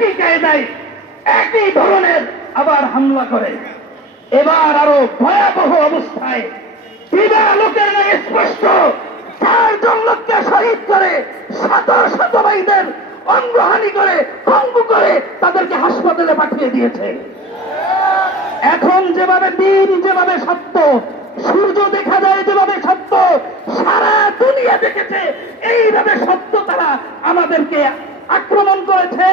একই কায়দায়, একই ধরনের আবার হামলা করে। এবার আরও ভয়াবহ অবস্থায় বিনা লোকের নামে স্পষ্ট চারজন লোককে শহীদ করে শত শত ভাইদের অঙ্গহানি করে, ভঙ্গু করে তাদেরকে হাসপাতালে পাঠিয়ে দিয়েছে। এখন যেভাবে দিন, যেভাবে সত্য, সূর্য দেখা যায় যেভাবে সত্য, সারা দুনিয়া দেখেছে, এইভাবে সত্য তারা আমাদেরকে আক্রমণ করেছে।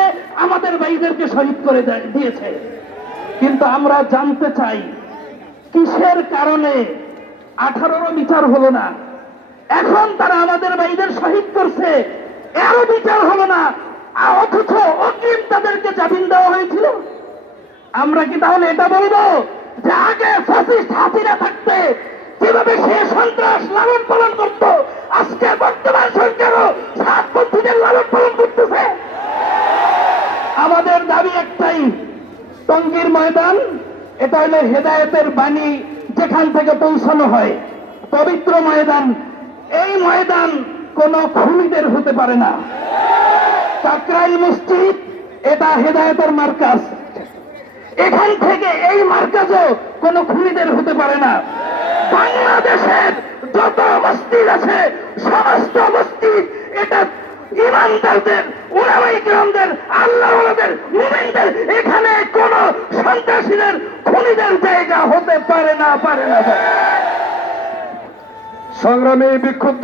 শহীদ করে দিয়েছে। কিন্তু আমরা জানতে চাই, কিসের কারণে আঠারোরও বিচার হলো না? এখন তারা আমাদের ভাইদের শহীদ করছে, এরও বিচার হলো না। অথচ অগ্রিম তাদেরকে জামিন দেওয়া হয়েছিল। আমরা কি তাহলে এটা বলব যে আগে ফ্যাসিস্ট হাসিনা থাকতে কীভাবে সে সন্ত্রাস লালন পালন করত, আজকে বর্তমান সরকারও সাতপন্থীদের লালন পালন করতেছে আমাদের দাবি একটাই, টঙ্গীর ময়দান, এটা হলো হেদায়েতের বাণী যেখান থেকে পৌঁছানো হয়। পবিত্র ময়দান, এই ময়দান কোন খুনিদের হতে পারে না। কাকরাইল মসজিদ, এটা হেদায়েতের মার্কাজ। এখান থেকে এই মার্কাজও কোন খুনিদের হতে পারে না। বাংলাদেশের যত মসজিদ আছে, সমস্ত মসজিদ এটা এখানে কোন সন্ত্রাসীদের খুনিদের জায়গা হতে পারে না পারে না। সংগ্রামী বিক্ষুব্ধ